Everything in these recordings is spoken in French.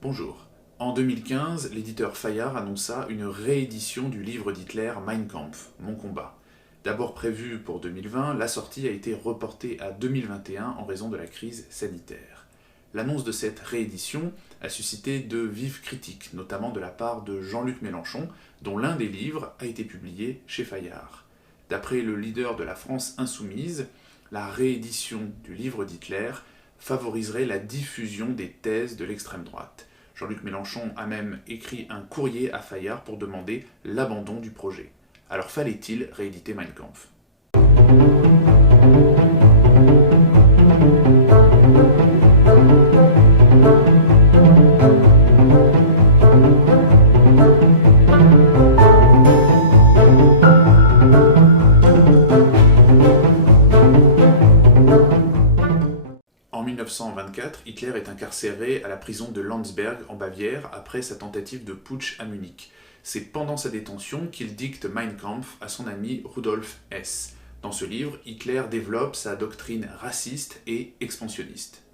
Bonjour. En 2015, l'éditeur Fayard annonça une réédition du livre d'Hitler Mein Kampf, Mon combat. D'abord prévue pour 2020, la sortie a été reportée à 2021 en raison de la crise sanitaire. L'annonce de cette réédition a suscité de vives critiques, notamment de la part de Jean-Luc Mélenchon, dont l'un des livres a été publié chez Fayard. D'après le leader de la France insoumise, la réédition du livre d'Hitler favoriserait la diffusion des thèses de l'extrême droite. Jean-Luc Mélenchon a même écrit un courrier à Fayard pour demander l'abandon du projet. Alors fallait-il rééditer Mein Kampf ? En 1924, Hitler est incarcéré à la prison de Landsberg en Bavière après sa tentative de putsch à Munich. C'est pendant sa détention qu'il dicte Mein Kampf à son ami Rudolf Hess. Dans ce livre, Hitler développe sa doctrine raciste et expansionniste.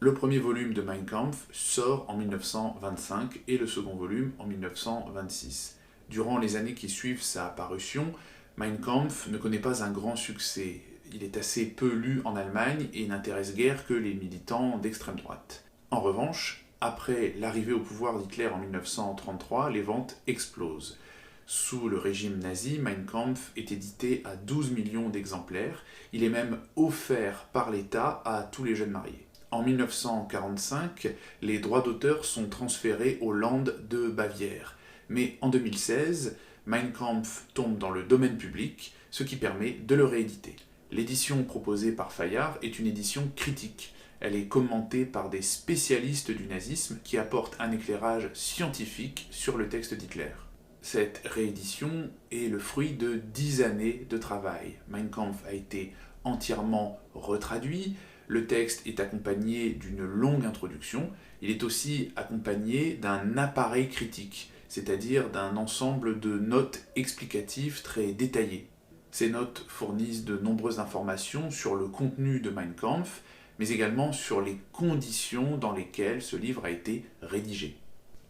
Le premier volume de Mein Kampf sort en 1925 et le second volume en 1926. Durant les années qui suivent sa parution, Mein Kampf ne connaît pas un grand succès. Il est assez peu lu en Allemagne et n'intéresse guère que les militants d'extrême droite. En revanche, après l'arrivée au pouvoir d'Hitler en 1933, les ventes explosent. Sous le régime nazi, Mein Kampf est édité à 12 millions d'exemplaires. Il est même offert par l'État à tous les jeunes mariés. En 1945, les droits d'auteur sont transférés aux Landes de Bavière. Mais en 2016, Mein Kampf tombe dans le domaine public, ce qui permet de le rééditer. L'édition proposée par Fayard est une édition critique. Elle est commentée par des spécialistes du nazisme qui apportent un éclairage scientifique sur le texte d'Hitler. Cette réédition est le fruit de 10 années de travail. Mein Kampf a été entièrement retraduit, le texte est accompagné d'une longue introduction, il est aussi accompagné d'un appareil critique, c'est-à-dire d'un ensemble de notes explicatives très détaillées. Ces notes fournissent de nombreuses informations sur le contenu de Mein Kampf, mais également sur les conditions dans lesquelles ce livre a été rédigé.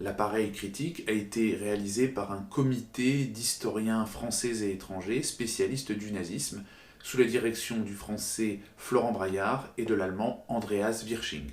L'appareil critique a été réalisé par un comité d'historiens français et étrangers spécialistes du nazisme, sous la direction du français Florent Braillard et de l'allemand Andreas Wirsching.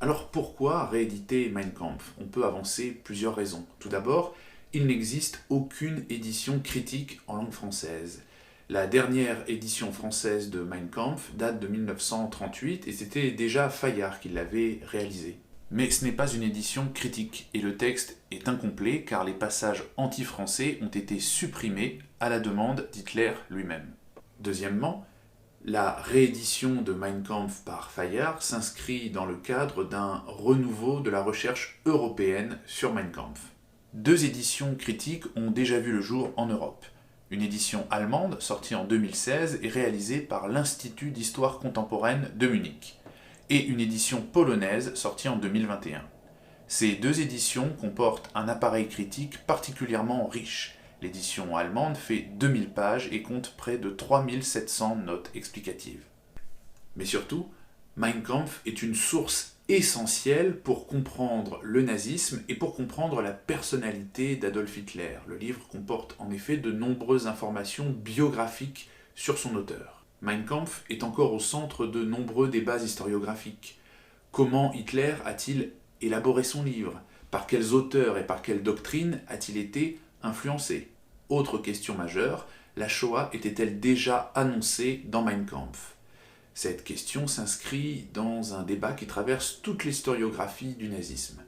Alors pourquoi rééditer Mein Kampf ? On peut avancer plusieurs raisons. Tout d'abord, il n'existe aucune édition critique en langue française. La dernière édition française de Mein Kampf date de 1938 et c'était déjà Fayard qui l'avait réalisée. Mais ce n'est pas une édition critique et le texte est incomplet car les passages anti-français ont été supprimés à la demande d'Hitler lui-même. Deuxièmement, la réédition de Mein Kampf par Fayard s'inscrit dans le cadre d'un renouveau de la recherche européenne sur Mein Kampf. Deux éditions critiques ont déjà vu le jour en Europe. Une édition allemande, sortie en 2016 et réalisée par l'Institut d'histoire contemporaine de Munich, et une édition polonaise, sortie en 2021. Ces deux éditions comportent un appareil critique particulièrement riche. L'édition allemande fait 2000 pages et compte près de 3700 notes explicatives. Mais surtout, Mein Kampf est une source essentielle pour comprendre le nazisme et pour comprendre la personnalité d'Adolf Hitler. Le livre comporte en effet de nombreuses informations biographiques sur son auteur. Mein Kampf est encore au centre de nombreux débats historiographiques. Comment Hitler a-t-il élaboré son livre ? Par quels auteurs et par quelles doctrines a-t-il été influencé ? Autre question majeure, la Shoah était-elle déjà annoncée dans Mein Kampf ? Cette question s'inscrit dans un débat qui traverse toute l'historiographie du nazisme.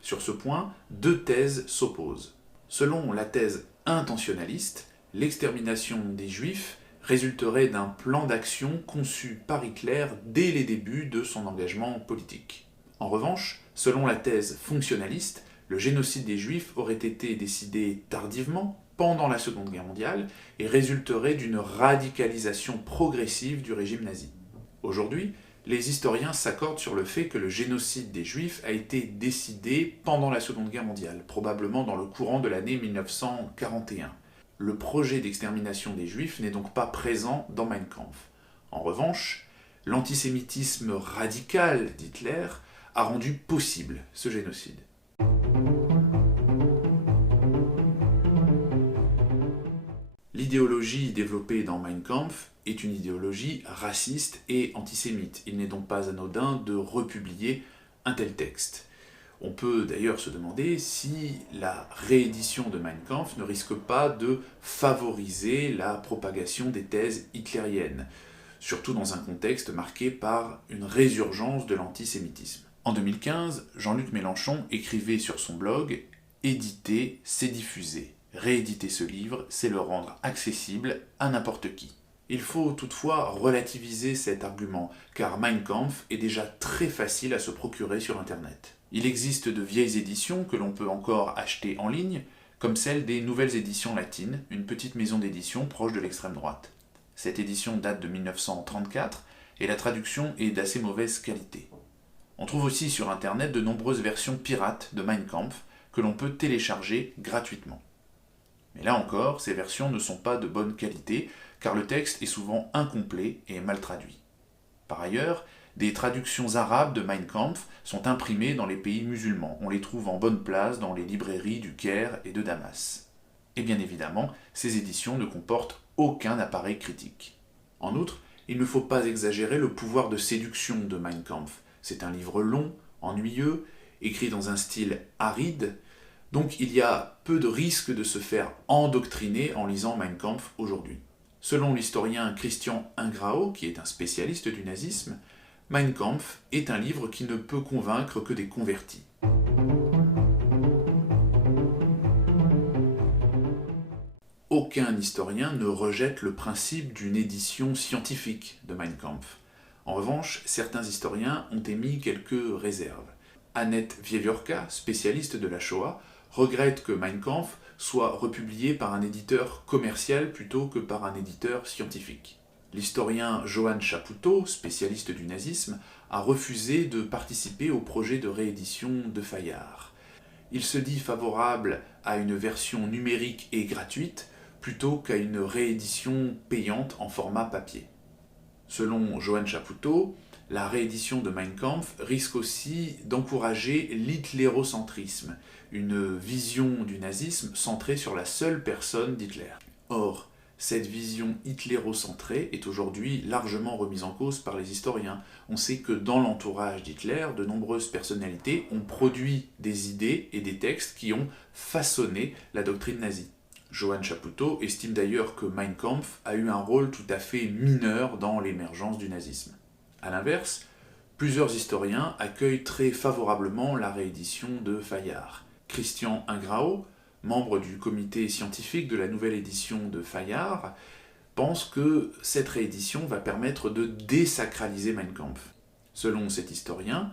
Sur ce point, deux thèses s'opposent. Selon la thèse intentionnaliste, l'extermination des Juifs résulterait d'un plan d'action conçu par Hitler dès les débuts de son engagement politique. En revanche, selon la thèse fonctionnaliste, le génocide des Juifs aurait été décidé tardivement, pendant la Seconde Guerre mondiale, et résulterait d'une radicalisation progressive du régime nazi. Aujourd'hui, les historiens s'accordent sur le fait que le génocide des Juifs a été décidé pendant la Seconde Guerre mondiale, probablement dans le courant de l'année 1941. Le projet d'extermination des Juifs n'est donc pas présent dans Mein Kampf. En revanche, L'antisémitisme radical d'Hitler a rendu possible ce génocide. L'idéologie développée dans Mein Kampf est une idéologie raciste et antisémite. Il n'est donc pas anodin de republier un tel texte. On peut d'ailleurs se demander si la réédition de Mein Kampf ne risque pas de favoriser la propagation des thèses hitlériennes, surtout dans un contexte marqué par une résurgence de l'antisémitisme. En 2015, Jean-Luc Mélenchon écrivait sur son blog « Éditer, c'est diffuser. Rééditer ce livre, c'est le rendre accessible à n'importe qui ». Il faut toutefois relativiser cet argument, car Mein Kampf est déjà très facile à se procurer sur Internet. Il existe de vieilles éditions que l'on peut encore acheter en ligne, comme celle des Nouvelles Éditions Latines, une petite maison d'édition proche de l'extrême droite. Cette édition date de 1934 et la traduction est d'assez mauvaise qualité. On trouve aussi sur Internet de nombreuses versions pirates de Mein Kampf que l'on peut télécharger gratuitement. Mais là encore, ces versions ne sont pas de bonne qualité, car le texte est souvent incomplet et mal traduit. Par ailleurs, des traductions arabes de Mein Kampf sont imprimées dans les pays musulmans. On les trouve en bonne place dans les librairies du Caire et de Damas. Et bien évidemment, ces éditions ne comportent aucun appareil critique. En outre, il ne faut pas exagérer le pouvoir de séduction de Mein Kampf. C'est un livre long, ennuyeux, écrit dans un style aride, donc il y a peu de risque de se faire endoctriner en lisant Mein Kampf aujourd'hui. Selon l'historien Christian Ingrao, qui est un spécialiste du nazisme, Mein Kampf est un livre qui ne peut convaincre que des convertis. Aucun historien ne rejette le principe d'une édition scientifique de Mein Kampf. En revanche, certains historiens ont émis quelques réserves. Annette Wiewiórka, spécialiste de la Shoah, regrette que Mein Kampf soit republié par un éditeur commercial plutôt que par un éditeur scientifique. L'historien Johann Chapoutot, spécialiste du nazisme, a refusé de participer au projet de réédition de Fayard. Il se dit favorable à une version numérique et gratuite plutôt qu'à une réédition payante en format papier. Selon Johann Chapoutot, la réédition de Mein Kampf risque aussi d'encourager l'hitlérocentrisme, une vision du nazisme centrée sur la seule personne d'Hitler. Or, cette vision hitlérocentrée est aujourd'hui largement remise en cause par les historiens. On sait que dans l'entourage d'Hitler, de nombreuses personnalités ont produit des idées et des textes qui ont façonné la doctrine nazie. Johann Chapoutot estime d'ailleurs que Mein Kampf a eu un rôle tout à fait mineur dans l'émergence du nazisme. A l'inverse, plusieurs historiens accueillent très favorablement la réédition de Fayard. Christian Ingrao, membre du comité scientifique de la nouvelle édition de Fayard, pense que cette réédition va permettre de désacraliser Mein Kampf. Selon cet historien,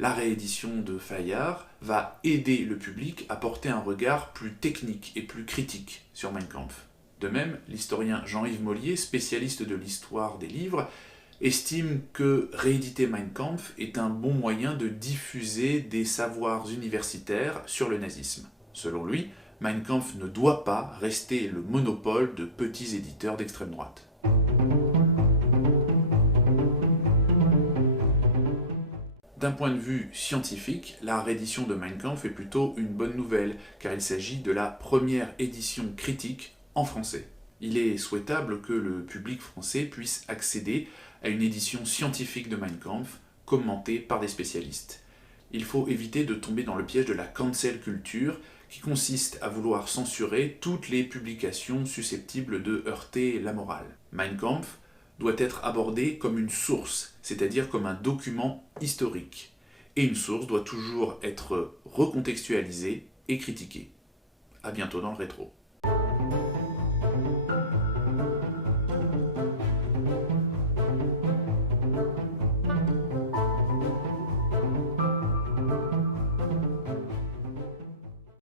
la réédition de Fayard va aider le public à porter un regard plus technique et plus critique sur Mein Kampf. De même, l'historien Jean-Yves Mollier, spécialiste de l'histoire des livres, estime que rééditer Mein Kampf est un bon moyen de diffuser des savoirs universitaires sur le nazisme. Selon lui, Mein Kampf ne doit pas rester le monopole de petits éditeurs d'extrême droite. D'un point de vue scientifique, la réédition de Mein Kampf est plutôt une bonne nouvelle, car il s'agit de la première édition critique en français. Il est souhaitable que le public français puisse accéder à une édition scientifique de Mein Kampf, commentée par des spécialistes. Il faut éviter de tomber dans le piège de la cancel culture, qui consiste à vouloir censurer toutes les publications susceptibles de heurter la morale. Mein Kampf doit être abordé comme une source, c'est-à-dire comme un document historique. Et une source doit toujours être recontextualisée et critiquée. À bientôt dans le rétro.